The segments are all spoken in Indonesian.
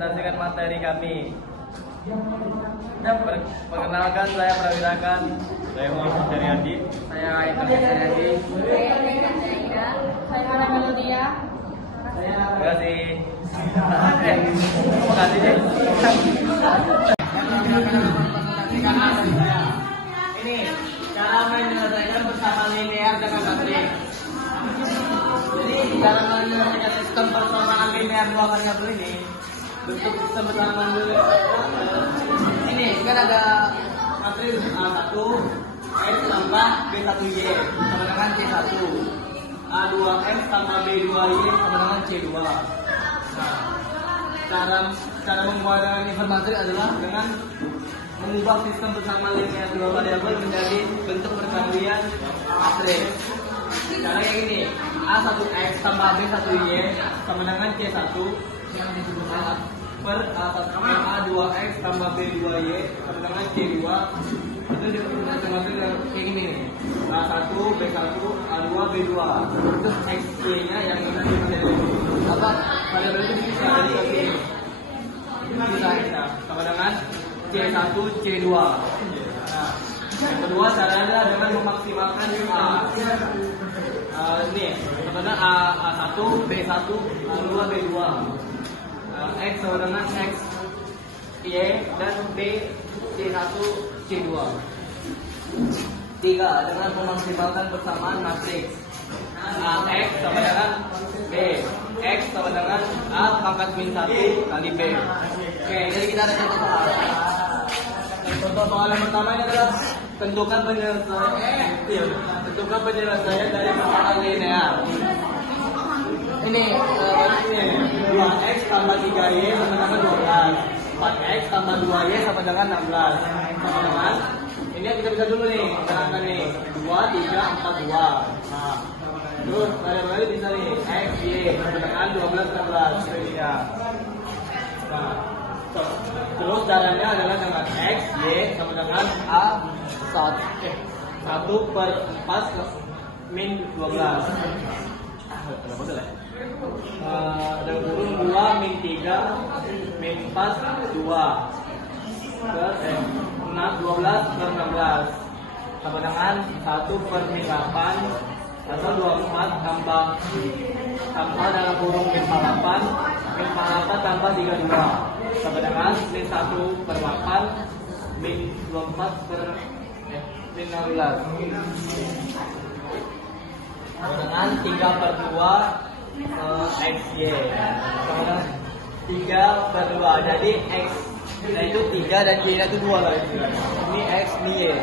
presentasikan materi kami. Perkenalkan, saya Prawirakan. Saya Muhammad Syariadi. Saya Aitan Syariadi. Saya Hana Melodia. Terima kasih. Terima kasih. Ini cara menyelesaikan bersama linear dengan matrik. Jadi cara menyelesaikan sistem persamaan linear dua variabel ini, bentuk sistem persamaan dulu. Ini kan ada matris A1 X tambah B1Y sama dengan C1, A2X tambah B2Y sama dengan C2. Nah, cara membuat informasi adalah dengan mengubah sistem bersama linear dua variabel menjadi bentuk perkalian matriks. Cara kayak gini, A1X tambah B1Y sama dengan C1 per A2X tambah B2Y sama dengan C2. Itu diperlukan kayak gini nih, A1, B1, A2, B2. Itu X-nya yang kita dipelajari. Apa? Variabel itu bisa dikasih bisa sama dengan C1, C2. Nah, yang kedua caranya dengan memaksimalkan ini contohnya A1, B1, A2, B2. X sama dengan X, Y, dan B, C1, C2. 3. Dengan memaksimalkan persamaan matriks. X sama dengan B, X sama dengan A pangkat min 1 kali B. Oke, jadi kita ada contoh soal. Contoh soal yang pertama ini adalah tentukan penyelesaian dari persamaan linear. Ini 2x tambah 3y sama dengan 12, 4x tambah 2y sama dengan 16. Sama dengan ini yang kita bisa dulu nih, terangkan nih 2, 3, 4, 2. Nah, terus variabel bisa nih x, y sama dengan 12, 16 ini ya. Nah, terus caranya adalah dengan x, y sama dengan a 1 per 4 min 12. Dan kurung 2 min 3 min 4 2 per 12 per 16 sama dengan 1 per min 8 atau 24 tambah dalam kurung min 48 tambah 32 sama dengan min 1 per 8 min 24 per min 16 dengan 3 per 2 XY sama dengan 3 per 2. Jadi X nah itu 3 dan Y itu 2 lah. Ini X, ini Y.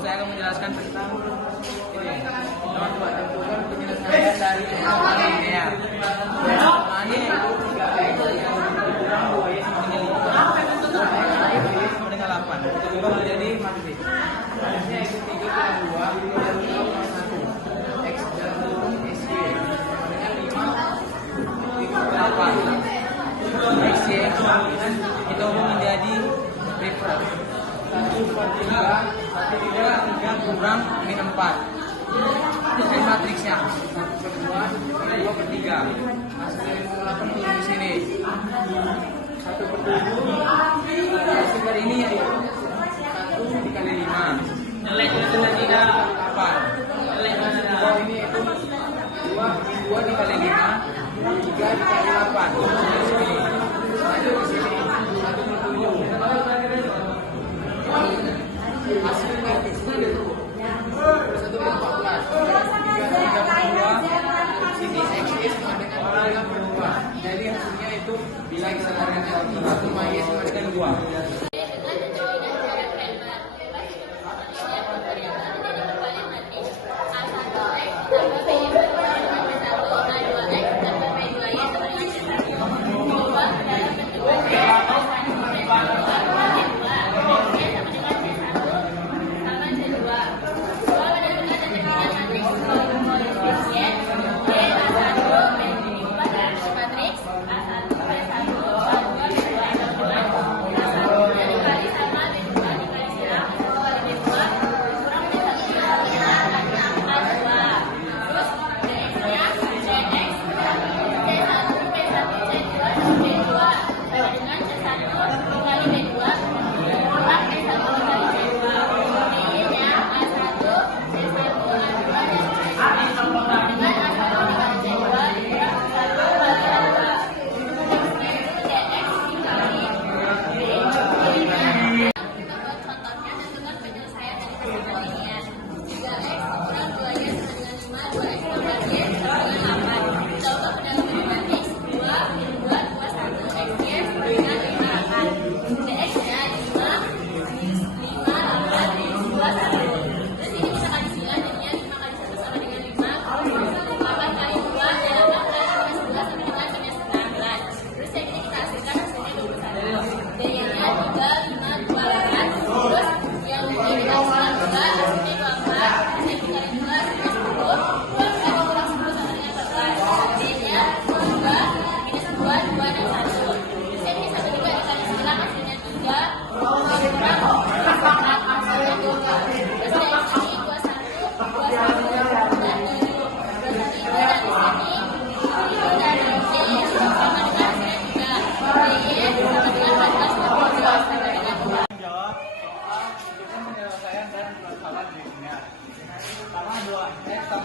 Saya akan menjelaskan tentang ini. Coba tentukan penyelesaian dari persamaan linear. Persamaan ini 3X kurang 2Y sama dengan 5. 2Y sama dengan 8. Itu juga menjadi matriks. Matriksnya itu 3 kurang 2 X, Y itu menjadi refer 1 per 3 kurang min 4. Ini matriksnya 1 per 2 per 3. Hasil dari formula turun di sini 1 per 7. Hasil dari ini yaitu 1 dikali 5. Nilainya sudah tidak 8. Nilainya ini itu 2 dikali 5 3 dikali 8. Lanjut ke sini 1 per 7. Hasil matriksnya itu 1 per 14. 3 per 2. Sini X sama dengan 3 per 2. Jadi hasilnya itu bila X sama dengan 1 Y sama dengan 2.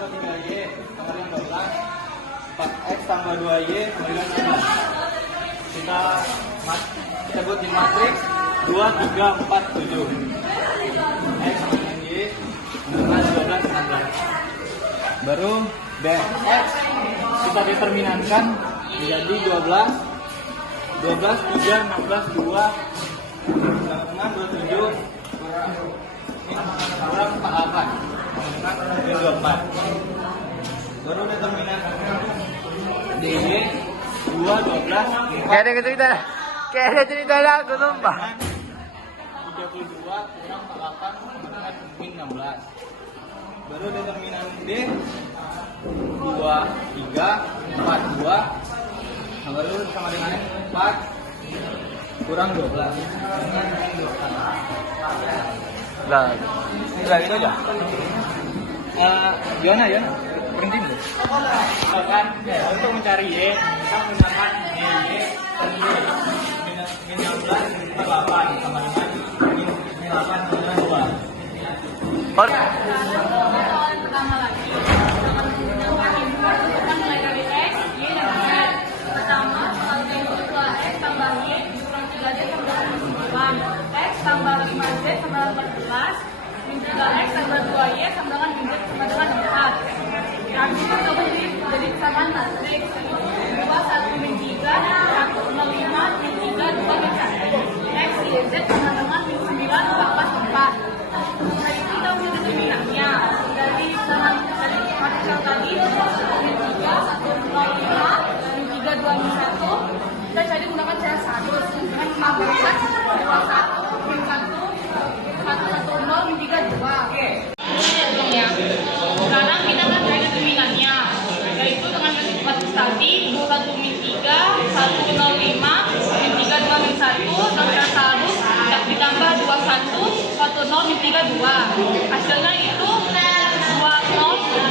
tambah 3Y sama dengan 12. 4X tambah 2Y sama dengan 16. Kita buatin matriks 2, 3, 4, 7. X sama dengan Y dengan 12, 16. Baru X kita determinankan menjadi 12, 3, 16, 2 sama dengan 27 kurang 48 dengan 24. Baru determinan DY 2, 12, Kayak ada cerita lagu sumpah. 32 kurang 48 dengan min 16. Baru determinan D 2, 3, 4, 2 baru sama dengan 4 kurang 12 dengan min 24. Lah, udah gitu aja. Yona berhenti dulu. Misalkan untuk mencari Y kita menggunakan DY min 16 per 8 sama dengan min 8 sama dengan 2. Oh. Pertama lagi, kita mulai dari X, Y, dan Z. Pertama, kalau dari 2X tambah Y dikurang 3Z sama dengan 9. X tambah 5Z sama dengan 14. Min 3X tambah 2Y sama dengan min Z sama dengan 4. Kami itu jadi kesamaan matriks 2, 1, min 3, 1, 0, 5, min 3, 2, min 1. X, Y, Z sama dengan min 9, 14, 4. Nah, itu kita udah determinannya dari matriks yang tadi min 3, 1, 0, 5, min 3, 2, min 1. Kita cari menggunakan cara 1 dengan 15, 21, min 1, 1, 0, min 3, 2. Ya. Sekarang kita akan cari determinannya, yaitu dengan matriks tadi 21 min 3, 105, min 3, 2, min 1, dan cara salus ditambah 21, 10, min 3, 2. Hasilnya itu 2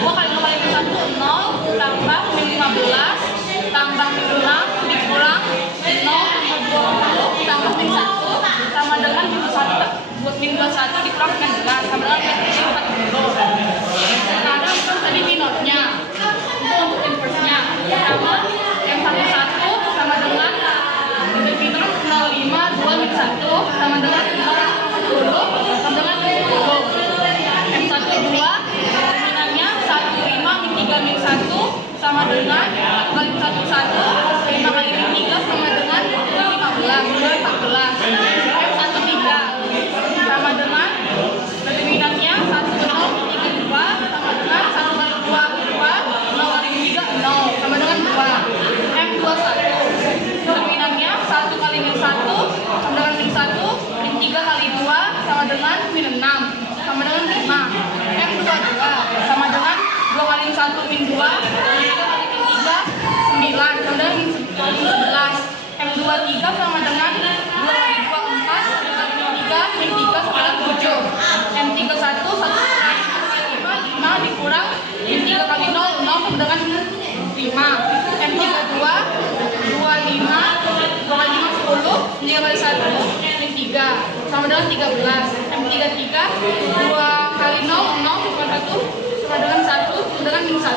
kali 0 kali min 1, 0, tambah min 15, tambah min 6, dikurang 0, tambah min 1, sama dengan min 21 dikurang 19, sama dengan min 40. Sekarang tadi minotnya, untuk inverse-nya. Pertama, yang 1 sama dengan determinan 05, 2, min 1 sama dengan 40 sama dengan 10. M 1, 2 determinannya 15, min 3, min 1 sama dengan 1 kali 1, 1, 5 kali min 3 sama dengan 15, 14. M 1, 3 sama dengan determinannya 1, 0, min 3, 2 sama dengan 1 kali 2, 2, 0 kali min 3, 0 sama dengan 2. M 2, 1 determinannya 1 kali min 1 sama dengan min 1, min 3 kali 2 sama dengan min 6 sama dengan 5. M 2, 2 sama dengan 2 kali min 1 min 2, 3 kali min 3, 9 sama dengan min 11. M 2, 3 sama dengan 2 kali 2, 4, 3 kali min 3, min 3 sama dengan 7. M 3, 1, 1 kurang 5 dikurang min 3 kali 0, 0 sama dengan 5. M 3, 2, 25, 2 kali 5, 10, 3 kali 1, min 3 sama dengan 13. M 3, 3, 2 kali 0, 0 dikurang 1 sama dengan 1 sama dengan min 1.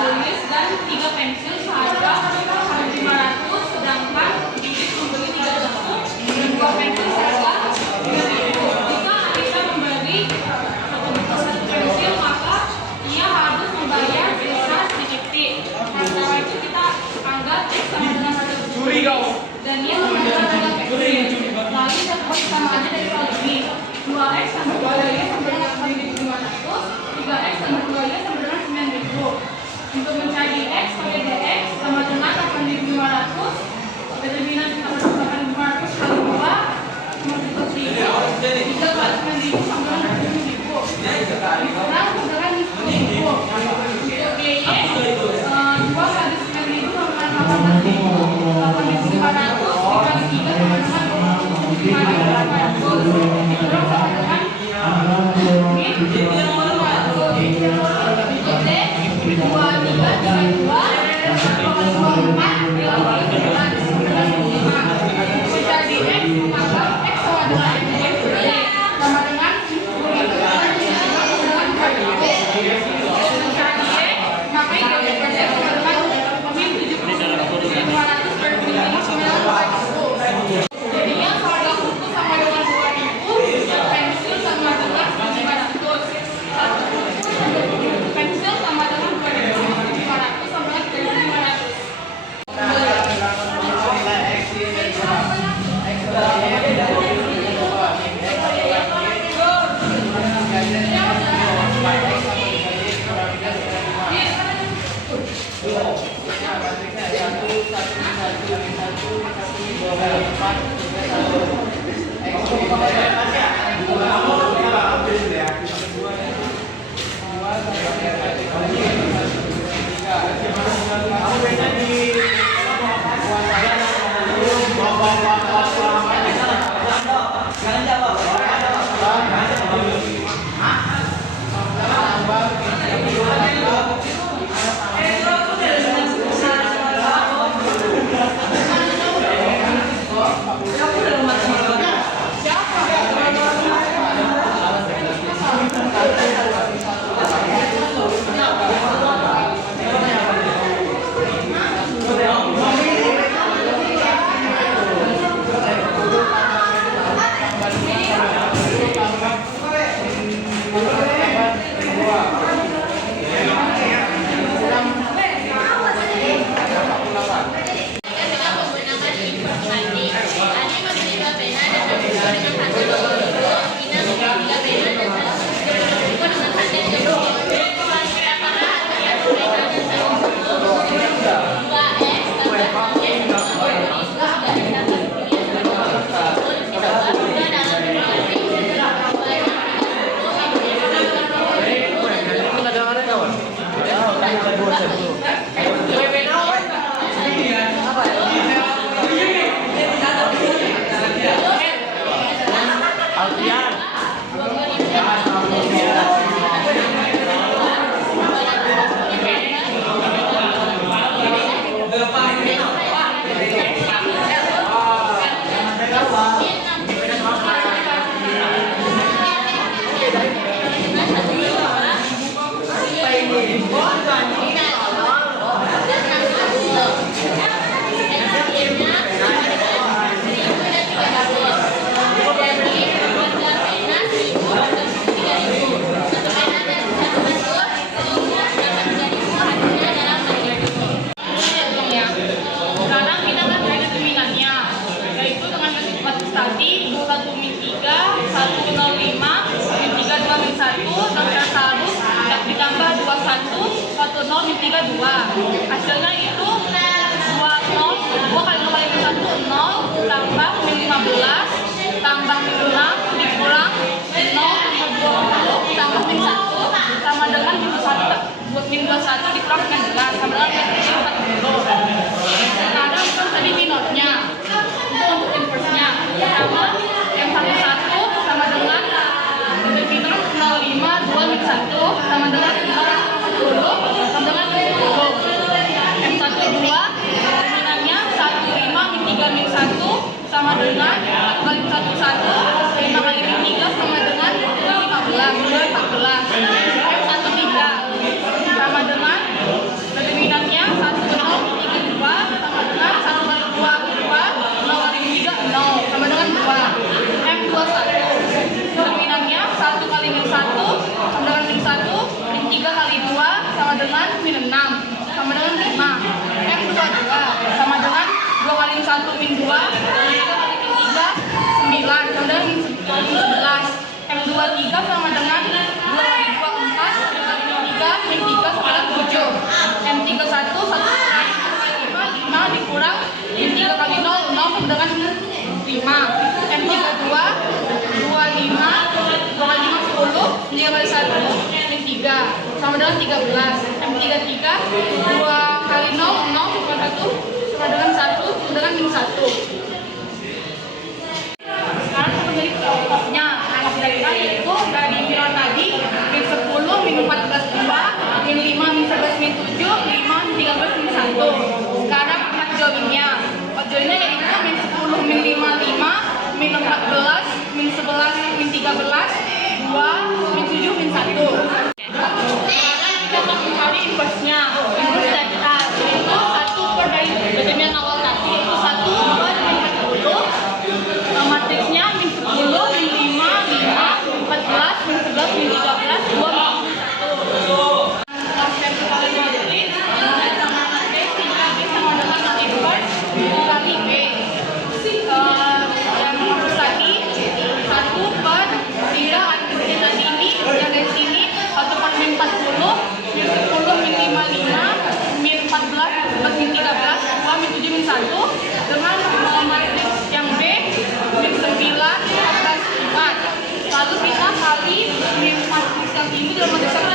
Tulis dan 3 pensil seharga 1.500, sedangkan Dikit membeli 3 buku dan 2 pensil seharga 3.000. Jika Alisa membeli 1 pensil, maka ia harus membayar besar sedikit. Sementara itu kita anggap X sama dengan 1 dan ia membayar 3 pensil. Lalu kita buat samaannya dari hal ini. 2X tambah 2Y sama dengan 8.500, 3X tambah 2Y sama dengan 9.000. Untuk mencari X pakai DX sama dengan 8.500, determinan kita berdasarkan 500 kali 2 sama 3 kali 9.000 sama dengan 20.000. Sekarang dengan 10.000. Untuk DY 2 kali 9.000 sama dengan 18.000, 8.500 dikali 3 sama dengan 25.500. Dikurang sama dengan min 200. Untuk D 2, 3, 2, 2, 4, 5. Mencari X, maka X sama dengan M, sama dengan 10.000. Sekarang kita akan cari determinannya, yaitu dengan matriks tadi 21 min 3, 105, min 3, 2 min 1, dan kita harus ditambah 21, 10, min 3, 2. Hasilnya itu 20, 2 kali 0 kali min 1, 0, tambah min 15, tambah min 6, dikurang 0, tambah 20, tambah min 1, sama dengan min 21 dikurang 19, sama dengan min 40. Sekarang tadi minotnya, untuk inverse-nya. Pertama, yang 1 sama dengan determinan 05, 2 min 1 sama dengan 40 sama dengan 10. Yang 1, 2, determinannya 15 min 3 min 1 sama dengan 1 kali 1, 1, 5 kali min 3 sama dengan 15, 14. Yang 1, 3 sama dengan determinannya 1, 0, 3, 2 sama dengan 1 kali 2, 2, 0 kali 3, 0 sama dengan 2. M21 determinannya 1 kali min 1 sama dengan min 1, min 3 kali 2 sama dengan min 6 sama dengan 5. M22 sama dengan 2 kali min 1 min 2, 3 kali min 3, 9 sama dengan min 11. M23 sama dengan 2 kali 2, 4, 3 kali min 3, min 3 sama dengan 7. M31 1 kali 5 dikurang min 3 kali 0, 0 sama dengan 5. M32 25, 2 kali 5 10, 3 kali 1 min 3 sama dengan 13. M33 2 kali 0, 0 dikurang 1 sama dengan 1 sama dengan min 1. Sekarang kita menjadi kelompoknya. Nah, dari itu dari minot tadi min 10, min 14, 2, min 5, min 11, min 7, 5, min 13, min 1. Sekarang empat joinnya. Empat joinnya yaitu min 10, min 5, 5, min 14, min 11, min 13, 2, min 7, min 1. Sekarang kita akan mencari inverse-nya. Inverse dari A itu 1 per dari determinan awal tadi, itu 1 per min 40. Matriksnya min 10, min 5, 5, min 14, min 11, min 13, 2, min 1. Konsep kali matris, sama matris 3B sama dengan inverse kali B. Yang nomor tadi 1 per 3 antara tadi ini, yang dari sini 1 per min 40, min 10, min 5, 5, min 14, 11, min 13, 2, min 7, min 1 dengan matriks yang B min 9, 14, 4. Lalu kita kali min matriks yang ini dengan matriks yang